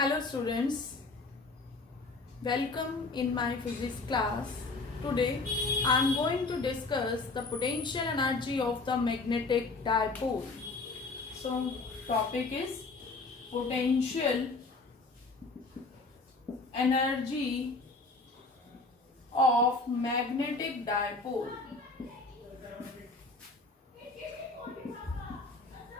Hello students, welcome in my physics class. Today I am going to discuss the potential energy of the magnetic dipole. So topic is potential energy of magnetic dipole.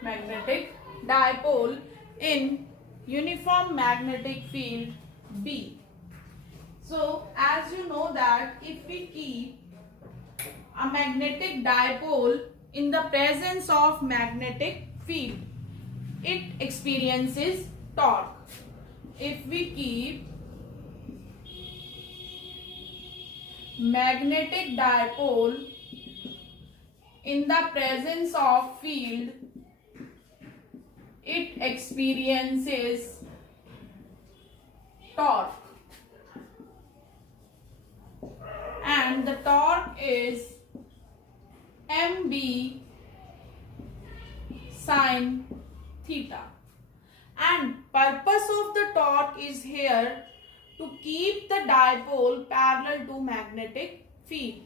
Magnetic dipole in uniform magnetic field B. So as you know that if we keep a magnetic dipole in the presence of magnetic field, it experiences torque. If we keep magnetic dipole in the presence of field, it experiences torque. And the torque is mb sine theta. And purpose of the torque is here to keep the dipole parallel to magnetic field.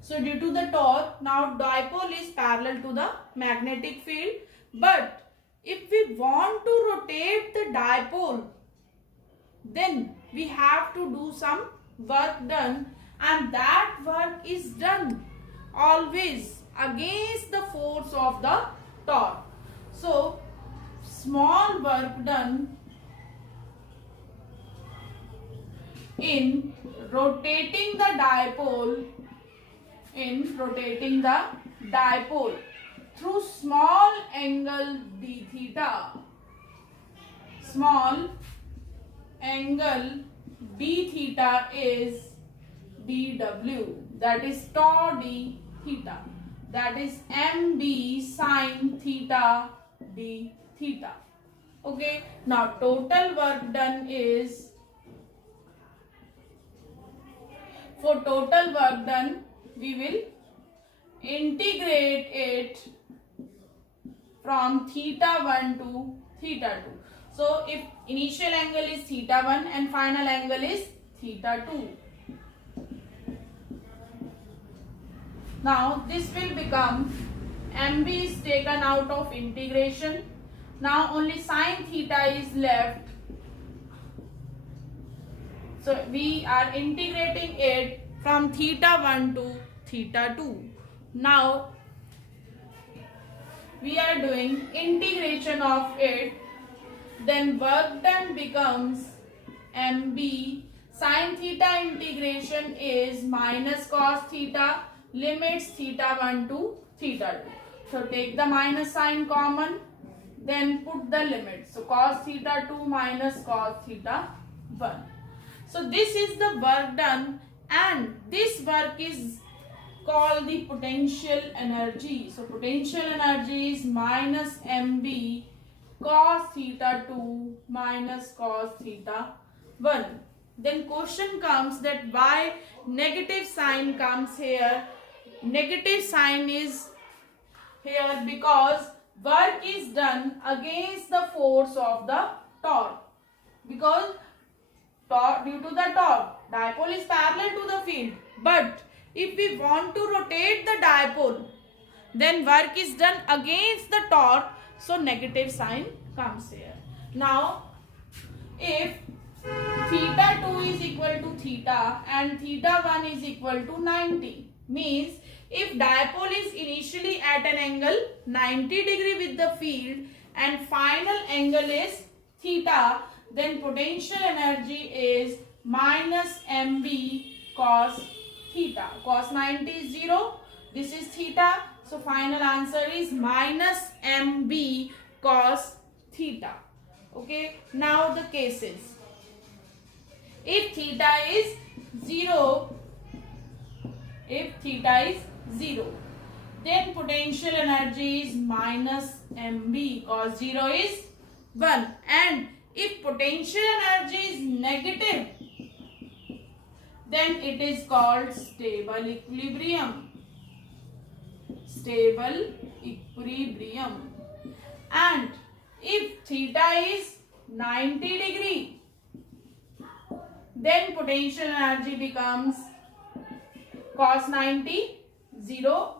So due to the torque, now dipole is parallel to the magnetic field. But if we want to rotate the dipole, then we have to do some work done, and that work is done always against the force of the torque. So small work done in rotating the dipole, through small angle d theta. Small angle d theta is dw, that is tau d theta, that is mb sine theta d theta. Okay, now total work done is, for total work done we will integrate it from theta 1 to theta 2. So if initial angle is theta 1 and final angle is theta 2. Now this will become mb is taken out of integration. Now only sine theta is left. So we are integrating it from theta 1 to theta 2. Now we are doing integration of it. Then work done becomes mb sine theta integration is minus cos theta, limits theta 1 to theta 2. So take the minus sign common, then put the limit. So cos theta 2 minus cos theta 1. So this is the work done, and this work is called the potential energy. So potential energy is minus mb cos theta 2 minus cos theta 1. Then question comes that why negative sign comes here. Negative sign is here because work is done against the force of the torque. Because due to the torque, dipole is parallel to the field. But if we want to rotate the dipole, then work is done against the torque. So negative sign comes here. Now if theta 2 is equal to theta and theta 1 is equal to 90, means if dipole is initially at an angle 90 degree with the field and final angle is theta, then potential energy is minus mb cos theta. Cos 90 is 0. This is theta. So final answer is minus mb cos theta. Okay. Now the cases. If theta is 0, then potential energy is minus mb cos 0 is 1. And if potential energy is negative, then it is called stable equilibrium. Stable equilibrium. And if theta is 90 degree, then potential energy becomes cos 90, 0.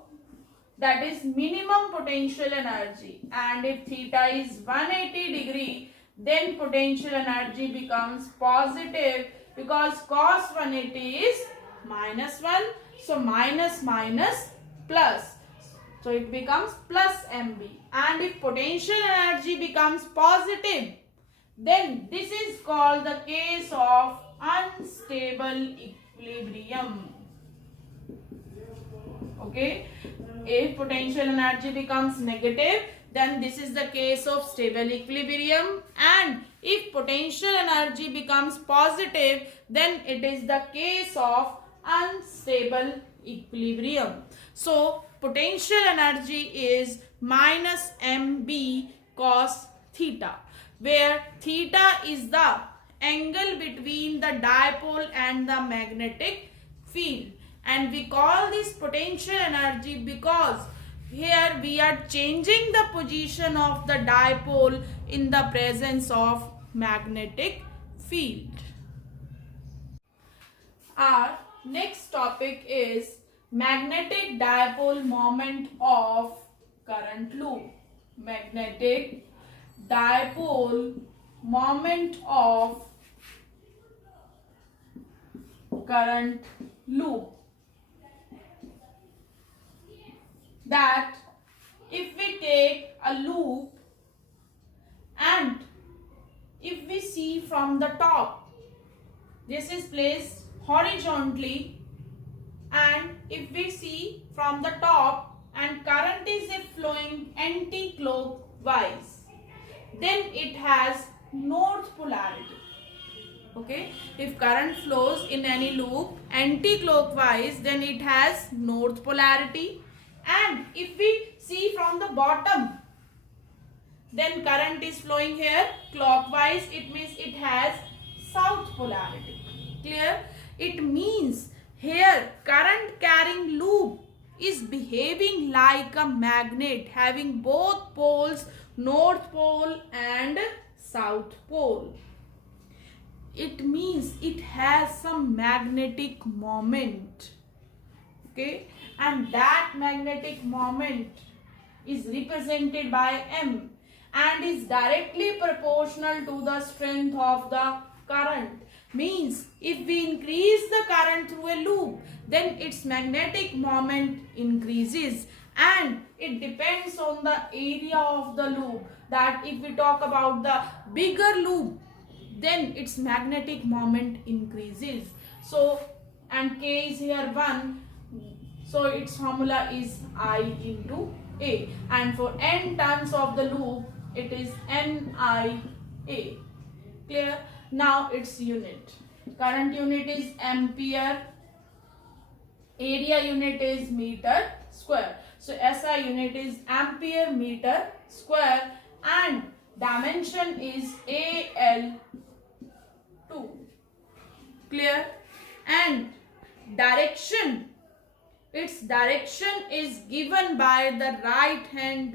That is minimum potential energy. And if theta is 180 degree, then potential energy becomes positive because cos 180 is minus 1. So minus minus plus. So it becomes plus MB. And if potential energy becomes positive, then this is called the case of unstable equilibrium. Okay. If potential energy becomes negative, then this is the case of stable equilibrium. And if potential energy becomes positive, then it is the case of unstable equilibrium. So potential energy is minus mb cos theta, where theta is the angle between the dipole and the magnetic field. And we call this potential energy because here we are changing the position of the dipole in the presence of magnetic field. Our next topic is magnetic dipole moment of current loop. Magnetic dipole moment of current loop. That if we take a loop and if we see from the top, this is placed horizontally, and if we see from the top and current is flowing anti-clockwise, then it has north polarity. Okay, if current flows in any loop anti-clockwise, then it has north polarity. And if we see from the bottom, then current is flowing here clockwise, it means it has south polarity. Clear? It means here current carrying loop is behaving like a magnet having both poles, north pole and south pole. It means it has some magnetic moment. Okay, and that magnetic moment is represented by M and is directly proportional to the strength of the current. Means if we increase the current through a loop, then its magnetic moment increases, and it depends on the area of the loop. That if we talk about the bigger loop, then its magnetic moment increases. So, and K is here 1. So its formula is I into A, and for n turns of the loop it is NIA. Clear? Now its unit. Current unit is ampere, area unit is meter square. So SI unit is ampere meter square, and dimension is AL2. Clear? And direction. Its direction is given by the right hand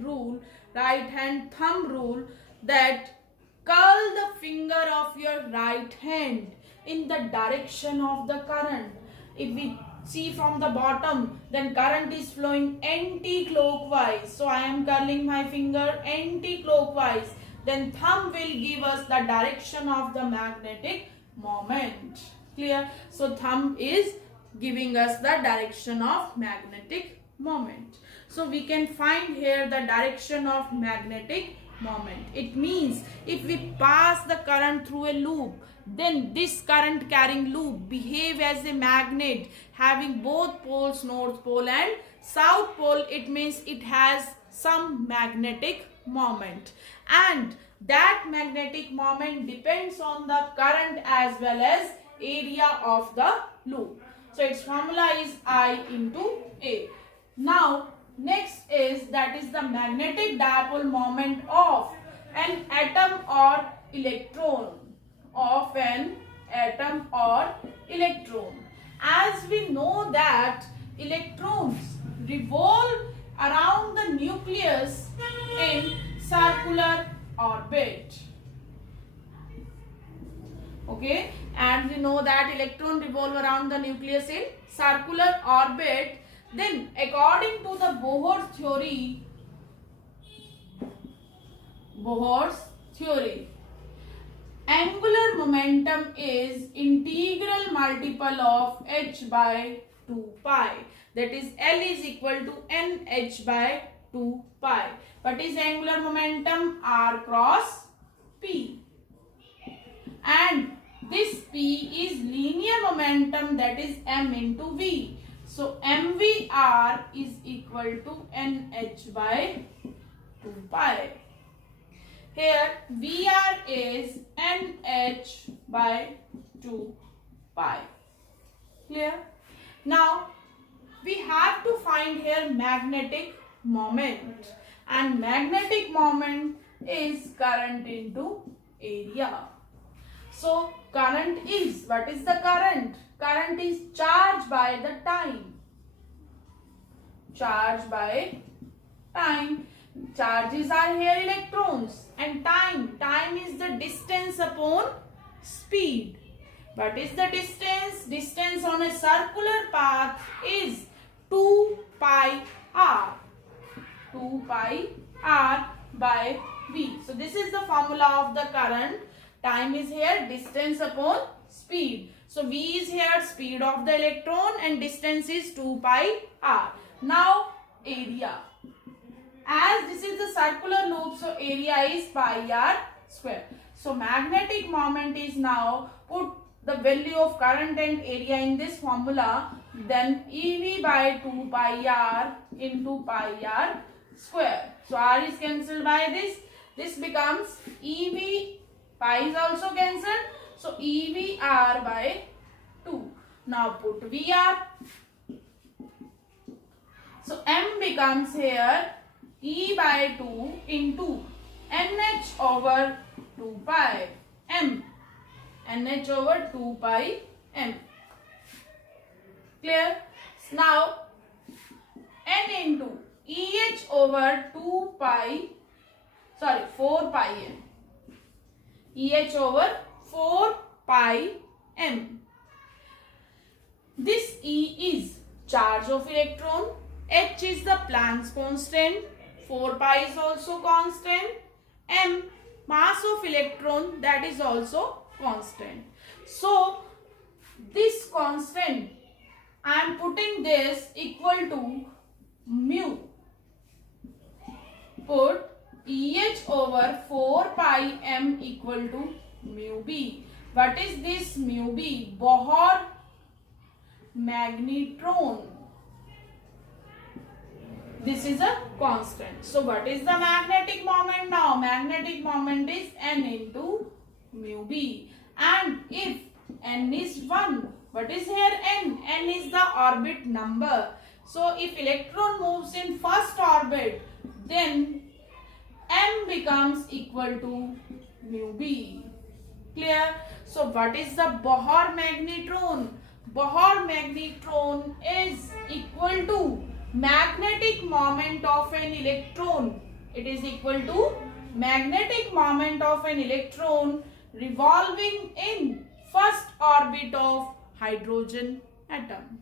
thumb rule, that curl the finger of your right hand in the direction of the current. If we see from the bottom, then current is flowing anti-clockwise. So I am curling my finger anti-clockwise. Then thumb will give us the direction of the magnetic moment. Clear? So thumb is giving us the direction of magnetic moment. So we can find here the direction of magnetic moment. It means if we pass the current through a loop, then this current carrying loop behave as a magnet having both poles, north pole and south pole. It means it has some magnetic moment, and that magnetic moment depends on the current as well as area of the loop. So its formula is I into A. Now next is, that is the magnetic dipole moment of an atom or electron. Of an atom or electron. As we know that electrons revolve around the nucleus in circular orbit. Okay, and we know that electron revolve around the nucleus in circular orbit. Then according to the Bohr's theory, angular momentum is integral multiple of h by 2 pi. That is L is equal to nh by 2 pi. What is angular momentum? R cross P. And this P is linear momentum, that is m into v. So mvr is equal to nh by 2 pi. Here Vr is nh by 2 pi. Clear? Now we have to find here magnetic moment, and magnetic moment is current into area. So current is, what is the current? Current is charge by the time. Charge by time. Charges are here electrons, and time is the distance upon speed. What is the distance? Distance on a circular path is 2 pi r. 2 pi r by v. So this is the formula of the current. Time is here distance upon speed. So v is here speed of the electron and distance is 2 pi r. Now area. As this is the circular loop, so area is pi r square. So magnetic moment is, now put the value of current and area in this formula, then EV by 2 pi r into pi r square. So r is cancelled by this. This becomes EV, pi is also cancelled. So EV r by 2. Now put VR. So m becomes here E by 2 into NH over 2 pi m. NH over 2 pi m. Clear? Now N into EH over 4 pi m. EH over 4 pi m. This E is charge of electron. H is the Planck's constant. 4 pi is also constant. M, mass of electron, that is also constant. So this constant, I am putting this equal to mu. Put EH over 4 pi m equal to mu b. What is this mu b? Bohr magnetron. This is a constant. So what is the magnetic moment now? Magnetic moment is n into mu b. And if n is 1, what is here n? N is the orbit number. So if electron moves in first orbit, then m becomes equal to mu b. Clear? So what is the Bohr magnetron? Bohr magnetron is equal to magnetic moment of an electron. It is equal to magnetic moment of an electron revolving in first orbit of hydrogen atom.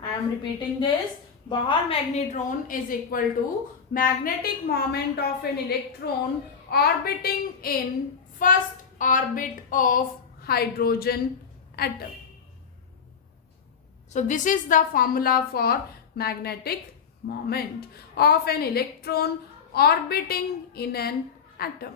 I am repeating this. Bohr magnetron is equal to magnetic moment of an electron orbiting in first orbit of hydrogen atom. So this is the formula for magnetic moment of an electron orbiting in an atom.